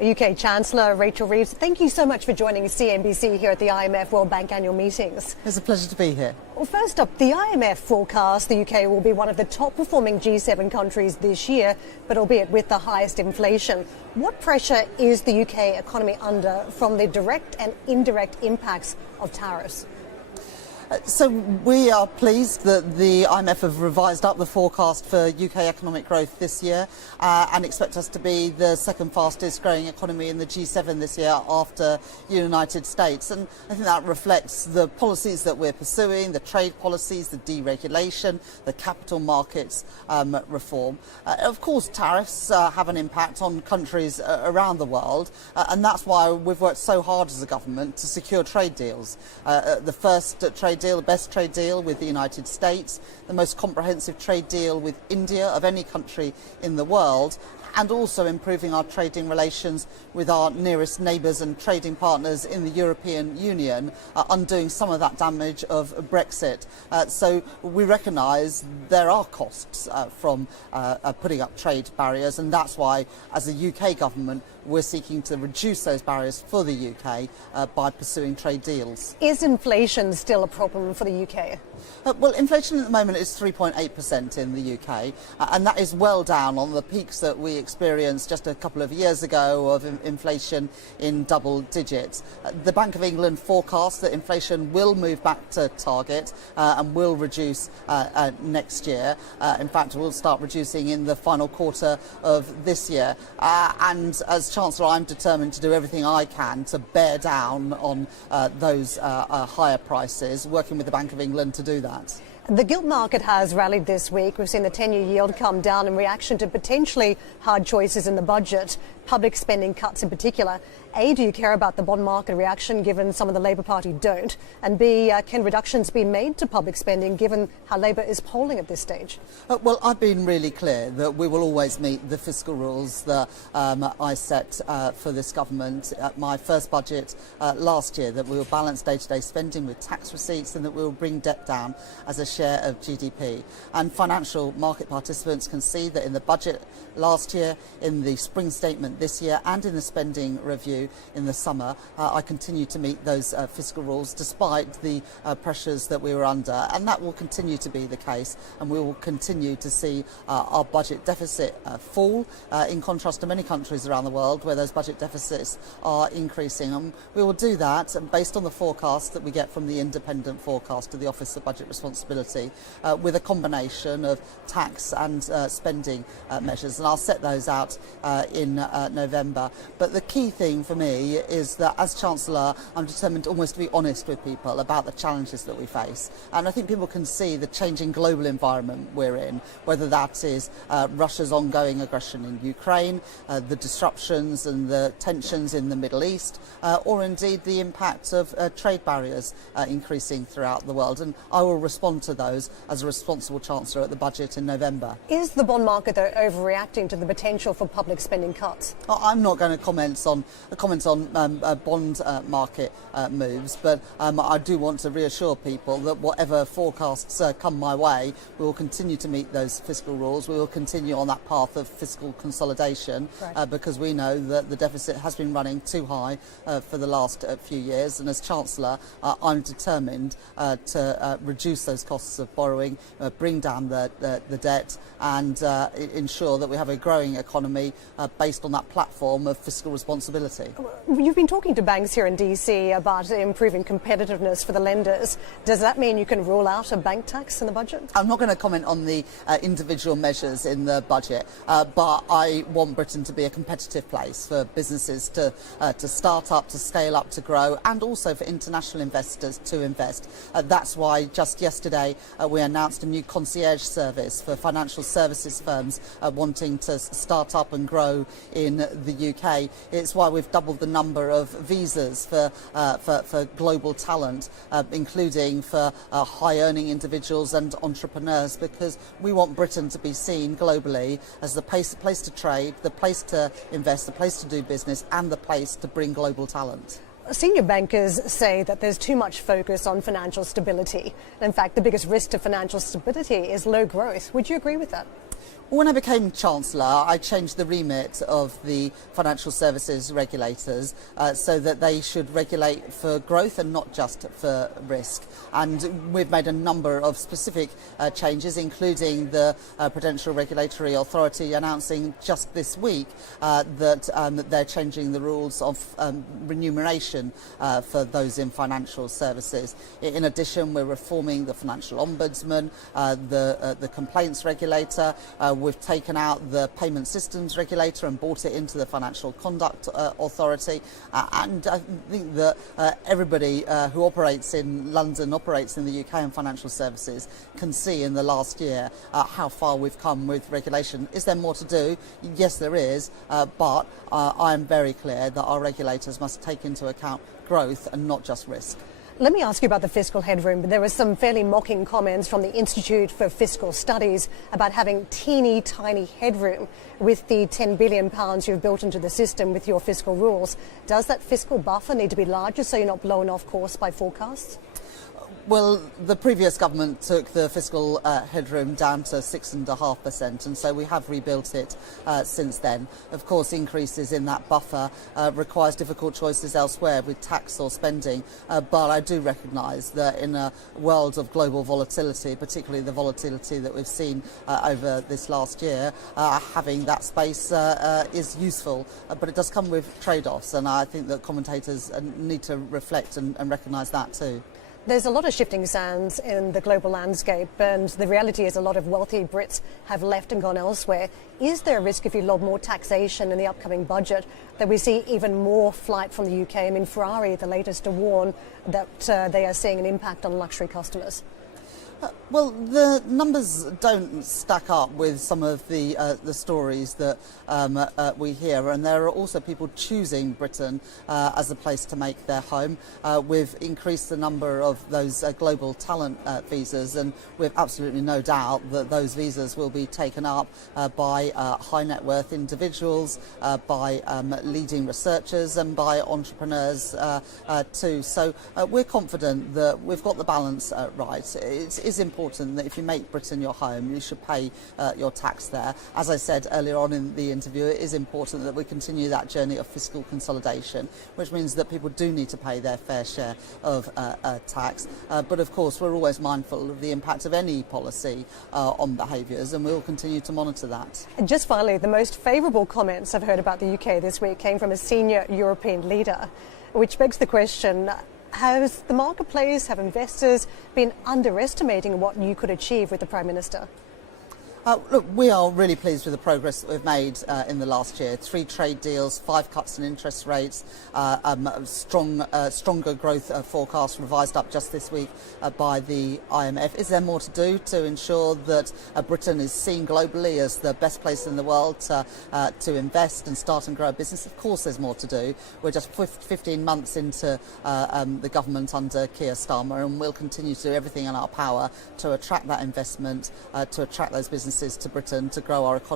UK Chancellor Rachel Reeves, thank you so much for joining CNBC here at the IMF World Bank annual meetings. It's a pleasure to be here. Well, first up, the IMF forecasts the UK will be one of the top performing G7 countries this year, but albeit with the highest inflation. What pressure is the UK economy under from the direct and indirect impacts of tariffs? So we are pleased that the IMF have revised up the forecast for UK economic growth this year and expect us to be the second fastest growing economy in the G7 this year after the United States. And I think that reflects the policies that we're pursuing, the trade policies, the deregulation, the capital markets reform. Of course, tariffs have an impact on countries around the world, and that's why we've worked so hard as a government to secure trade deals. The first trade deal, the best trade deal with the United States, the most comprehensive trade deal with India of any country in the world, and also improving our trading relations with our nearest neighbours and trading partners in the European Union, undoing some of that damage of Brexit. So we recognise there are costs from putting up trade barriers, and that's why, as a UK government, we're seeking to reduce those barriers for the UK by pursuing trade deals. Is inflation still a problem for the UK? Well, inflation at the moment is 3.8% in the UK, and that is well down on the peaks that we experienced just a couple of years ago of inflation in double digits. The Bank of England forecasts that inflation will move back to target and will reduce next year. In fact, we'll start reducing in the final quarter of this year. And as Chancellor, I'm determined to do everything I can to bear down on those higher prices, working with the Bank of England to do that. The gilt market has rallied this week. We've seen the 10-year yield come down in reaction to potentially hard choices in the budget, public spending cuts in particular. A, do you care about the bond market reaction given some of the Labour Party don't? And B, can reductions be made to public spending given how Labour is polling at this stage? Well, I've been really clear that we will always meet the fiscal rules that I set for this government at my first budget last year, that we will balance day-to-day spending with tax receipts and that we will bring debt down as a share of GDP. And financial market participants can see that in the budget last year, in the spring statement this year and in the spending review in the summer, I continue to meet those fiscal rules despite the pressures that we were under, and that will continue to be the case, and we will continue to see our budget deficit fall in contrast to many countries around the world where those budget deficits are increasing, and we will do that based on the forecast that we get from the independent forecast of the Office of Budget Responsibility with a combination of tax and spending measures, and I'll set those out in November. But the key thing for me is that as Chancellor, I'm determined almost to be honest with people about the challenges that we face, and I think people can see the changing global environment we're in, whether that is Russia's ongoing aggression in Ukraine, the disruptions and the tensions in the Middle East, or indeed the impact of trade barriers increasing throughout the world, and I will respond to those as a responsible Chancellor at the budget in November. Is the bond market, though, overreacting to the potential for public spending cuts? I'm not going to comment on bond market moves, but I do want to reassure people that whatever forecasts come my way, we will continue to meet those fiscal rules. We will continue on that path of fiscal consolidation, because we know that the deficit has been running too high for the last few years, and as Chancellor, I'm determined to reduce those costs of borrowing, bring down the debt, and ensure that we have a growing economy based on that platform of fiscal responsibility. You've been talking to banks here in DC about improving competitiveness for the lenders. Does that mean you can rule out a bank tax in the budget? I'm not going to comment on the individual measures in the budget, but I want Britain to be a competitive place for businesses to start up, to scale up, to grow, and also for international investors to invest. That's why just yesterday we announced a new concierge service for financial services firms wanting to start up and grow in the UK. It's why we've doubled the number of visas for global talent, including for high-earning individuals and entrepreneurs, because we want Britain to be seen globally as the place to trade, the place to invest, the place to do business, and the place to bring global talent. Senior bankers say that there's too much focus on financial stability. In fact, the biggest risk to financial stability is low growth. Would you agree with that? When I became Chancellor, I changed the remit of the financial services regulators so that they should regulate for growth and not just for risk. And we've made a number of specific changes, including the Prudential Regulatory Authority announcing just this week that they're changing the rules of remuneration for those in financial services. In addition, we're reforming the Financial Ombudsman, the complaints regulator. We've taken out the payment systems regulator and brought it into the Financial Conduct Authority. And I think that everybody who operates in London, operates in the UK and financial services, can see in the last year how far we've come with regulation. Is there more to do? Yes, there is. But I am very clear that our regulators must take into account growth and not just risk. Let me ask you about the fiscal headroom. There were some fairly mocking comments from the Institute for Fiscal Studies about having teeny tiny headroom with the £10 billion you've built into the system with your fiscal rules. Does that fiscal buffer need to be larger so you're not blown off course by forecasts? Well, the previous government took the fiscal headroom down to 6.5%, and so we have rebuilt it since then. Of course, increases in that buffer requires difficult choices elsewhere with tax or spending, but I do recognise that in a world of global volatility, particularly the volatility that we've seen over this last year, having that space is useful, but it does come with trade-offs, and I think that commentators need to reflect and recognise that too. There's a lot of shifting sands in the global landscape, and the reality is a lot of wealthy Brits have left and gone elsewhere. Is there a risk if you lob more taxation in the upcoming budget that we see even more flight from the UK? I mean, Ferrari, the latest to warn that they are seeing an impact on luxury customers. Well, the numbers don't stack up with some of the stories that we hear, and there are also people choosing Britain as a place to make their home. We've increased the number of those global talent visas, and we've absolutely no doubt that those visas will be taken up by high net worth individuals, by leading researchers and by entrepreneurs too. So we're confident that we've got the balance right. It is important that if you make Britain your home, you should pay your tax there. As I said earlier on in the interview, it is important that we continue that journey of fiscal consolidation, which means that people do need to pay their fair share of tax. But of course, we're always mindful of the impact of any policy on behaviours, and we will continue to monitor that. And just finally, the most favourable comments I've heard about the UK this week came from a senior European leader, which begs the question, has the marketplace, have investors been underestimating what you could achieve with the Prime Minister? Look, we are really pleased with the progress that we've made in the last year. 3 trade deals, 5 cuts in interest rates, stronger growth forecast revised up just this week by the IMF. Is there more to do to ensure that Britain is seen globally as the best place in the world to invest and start and grow a business? Of course there's more to do. We're just 15 months into the government under Keir Starmer, and we'll continue to do everything in our power to attract that investment, to attract those businesses to Britain, to grow our economy.